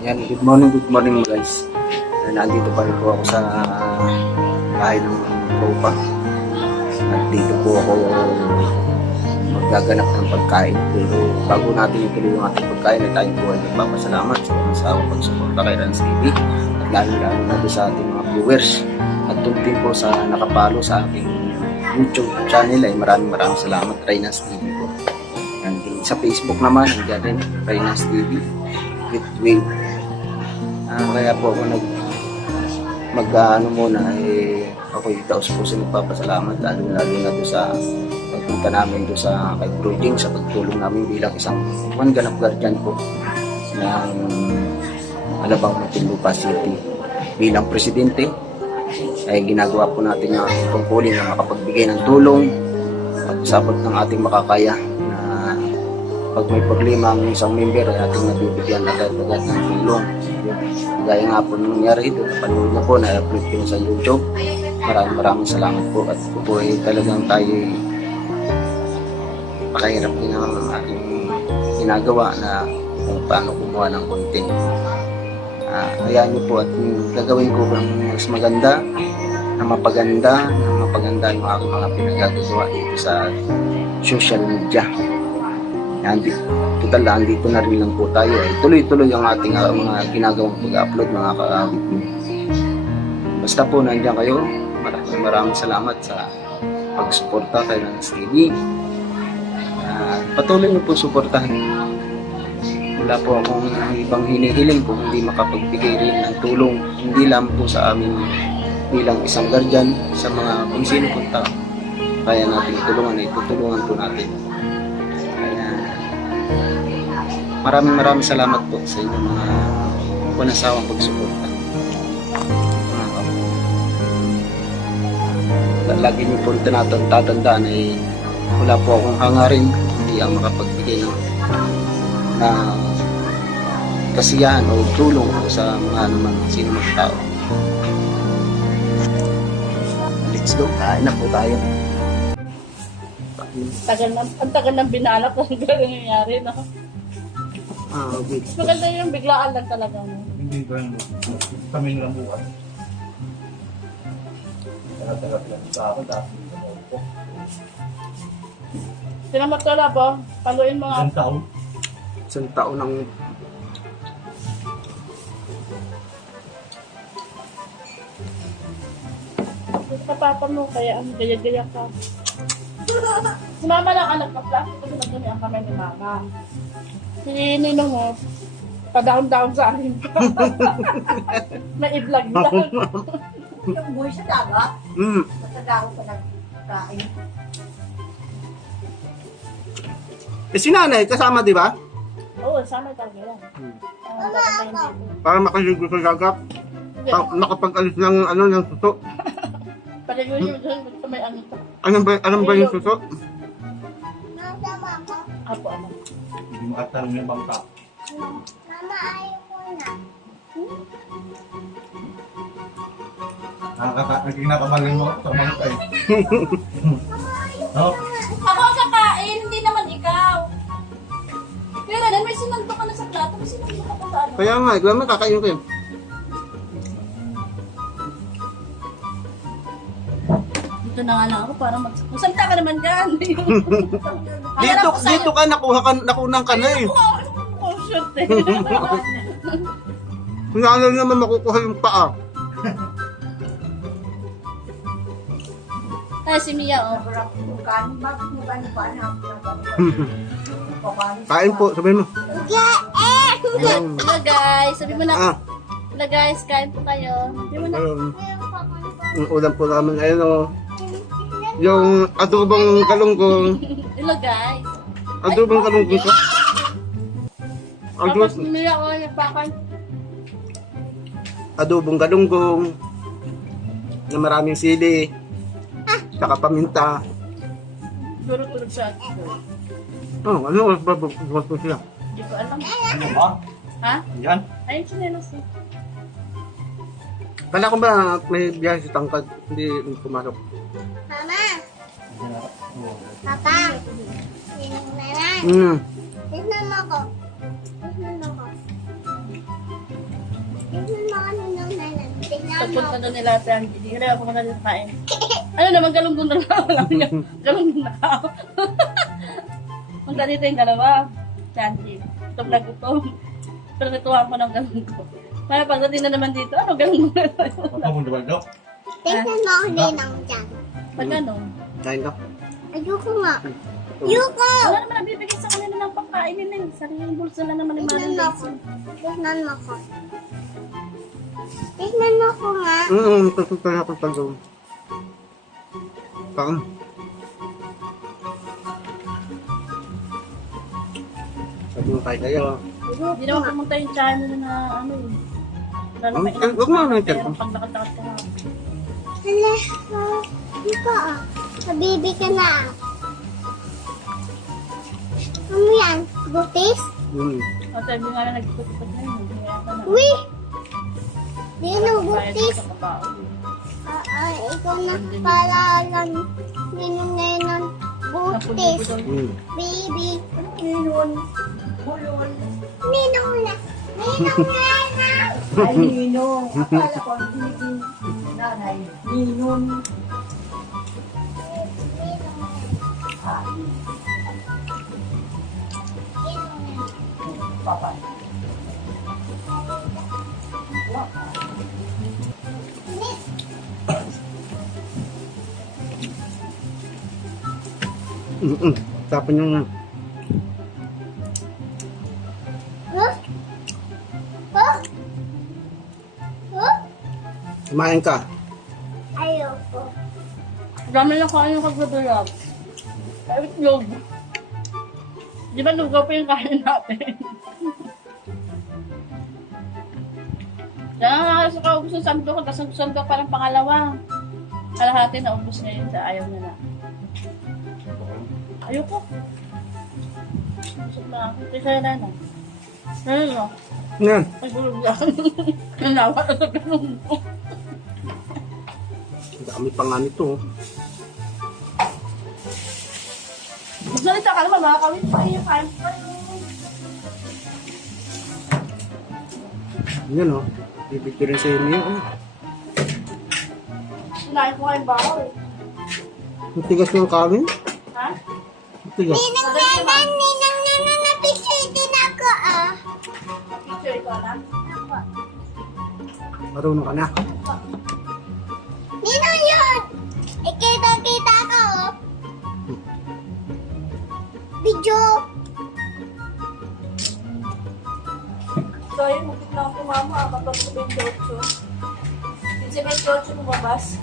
Yan, good morning guys. Nandito pa rin po ako sa bahay ng Copa. At dito po ako maggaganap ng pagkain. Pero bago natin ituloy yung ating pagkain, ay tayo po ay nagpapasalamat sa mga sa pagsuporta kay Rans TV. At lalo-lalo na doon sa ating mga viewers. At doon din po sa nakapalo sa aking YouTube channel ay maraming salamat, Rans TV po. And sa Facebook naman, nandiyan rin, Rans TV with Wave. Kaya po ako mag-ano muna ako itaos po sa nagpapasalamat lalo na doon sa pagpunta namin doon sa kay Broding sa pagtulong namin bilang isang ganap guardian po ng Alabang Muntinlupa City bilang presidente ay ginagawa po natin yung tungkulin na makapagbigay ng tulong at sabot ng ating makakaya na pag may problema ang isang member ay ating nabibigyan agad-agad ng tulong. Gaya nga po nangyari ito, napanood na po, na-upload ko sa YouTube. Maraming salamat po at po ay talagang tayo pakahirap din ang ating ginagawa na kung paano kumuha ng content. Hayaan niyo po at gagawin ko ng mas maganda, na mapaganda yung aking mga pinagagawa dito sa social media. Andito na rin lang po tayo. Tuloy-tuloy ang ating mga ginagawang pag-upload mga kaawit. Basta po nandiyan kayo. Maraming salamat sa pagsuporta kay Rans TV. Patuloy niyo po suportahan. Wala po akong ibang hinihiling kung hindi makapagbigay rin ng tulong. Hindi lang po sa amin bilang isang guardian sa mga kung sino po tao. Kaya natin itulungan, itutulungan po natin. Maraming salamat po sa inyong mga punasawang pagsuporta. Lagi niyo po tatandaan ay wala po akong hangarin hindi ang makapagbigay na kasiyahan o tulong po sa mga naman sino mga tao. Let's go, kain na po tayo. Ang tagal ng binalak kung gano'n nangyayari, no? Okay. Maganda yung biglaan lang talaga mo. Hindi ba yung kami lang bukas? Tagal lang sa ako dahil po. Sinamat ka na po, paluin mo nga. Isang taon? Isang taon ng Sa papa mo, kaya ang gaya-gaya ka. Si mama lang anak ka plastic kasi nagkami ang kamay ni mama. Si Ninong mo, pa-down-down sa akin. May i-vlog lang. Yung buhay sa dagat, matagawa pa nagkain. si nanay, kasama di ba? Oo, sama talaga yan. Para makaligo sa dagat. Nakapag-alis ng ng suso. Paligoy yung sa may angin ka. Anong ba yung suso? Apo, ano? Hindi makatanong yung bangka. Mama, ayaw ko na. Nagkinakabalan mo sa bangka eh. No? Ako ang kakain, hindi naman ikaw. Pero then may sinanto ka na sa plato, may sinanto ka pa sa ano. Kaya nga, ikaw naman kakain ko yun. Dito na nga lang ako para magsalita ka naman dyan. Dito ka, nakunang ka na eh. Oh, shoot eh. Kung naman makukuha yung paa. Ay, si Mia, oh. Bakit mo ba Kain po, sabihin mo. Hello guys, sabi mo na. Hello guys, kain po kayo. Sabi mo na. Ang ulam po namin ngayon yung adobong kalunggong. Hello guys. Adobong kalunggong ka? Tapos si Mia, oh, nagpakan. Adobong galunggong na maraming sili saka paminta. Turog-turog sa atin. Ano ba siya? Hindi ko alam. Ano ba? Ha? Yan? Ayun, sinelos eh. Kala ko ba may biyahe sa tangkad, hindi pumasok. Mama, Papa, nanay, tignan mo ko. Tignan mo ko. Tingnan mo ano nang nalang. Tingnan mo. Pagpunta doon nila sa hindi ko na ako na kain. Ano naman, galunggong na lang yan. Galunggong na ako. Punta dito yung dalawa. Sanji. Gutom na gutom. Pero natuwa ko ng galunggong. Kaya pagdating na naman dito, ano galunggong na lang. Ako mong diba daw? Tingnan mo ako ninang dyan. Pag ano? Kain ka. Ayoko nga. Ayoko! Wala naman nabibigay sa kanila ng pagkain nila. Sariling bulsa lang naman ni Tingnan Manang mo ako. Daisy. Tingnan mo ako. Tingnan mo ako nga. Tututan ako sa doon. Kain. Sabi mo tayo kayo. Hindi naman pumunta yung channel na ano eh. Lalaki Eh, wag mo ano yung pero cellphone. pag nakatakot ka nga. Hala, dito ah. Habibi ka na ah. Ano yan? Butis? At sabi nga na nagtutupad na yun. Kaya ka na. Uy! Di na Bayad butis. sa kabaon. Ikaw na para lang. Ninong na yun ng butis. Baby. Ninong. Bulol. Ninong na. Ninong na yan. Ay, Ninong. Akala ko ang tinigin nanay. Ninong. Papa. Tapon yung Huh? Huh? Huh? kumain ka. Ayoko. Dami lang kain yung kagbabalab. Kaya itlog. Di ba lugaw pa yung kain natin? Kaya nga sa kaubos ng sando ko, tapos ang sando parang pangalawa. Kalahati na ubos ngayon sa ayaw na na. Ayoko. Busog na ako. Kasi sa'yo na na. Ayun o. Yan. Ay, bulog lang. Nanawa na sa ganun mo. Dami pa nga nito. Magsalita ka naman, makakawin pa yung kain pa yun. Yan o. Bibigyan rin sa inyo. Sinayin ko kayong bahaw eh. Ang tigas ng kanin. Ha? Ang tigas. Ninang na na-picture din ako ah. Picture ikaw na? Marunong ka na. Ninang yun! Ikita-kita ko oh. Video. So, ayun, mukit na ako mama. Kapag sa 28. Yung sa 28 lumabas.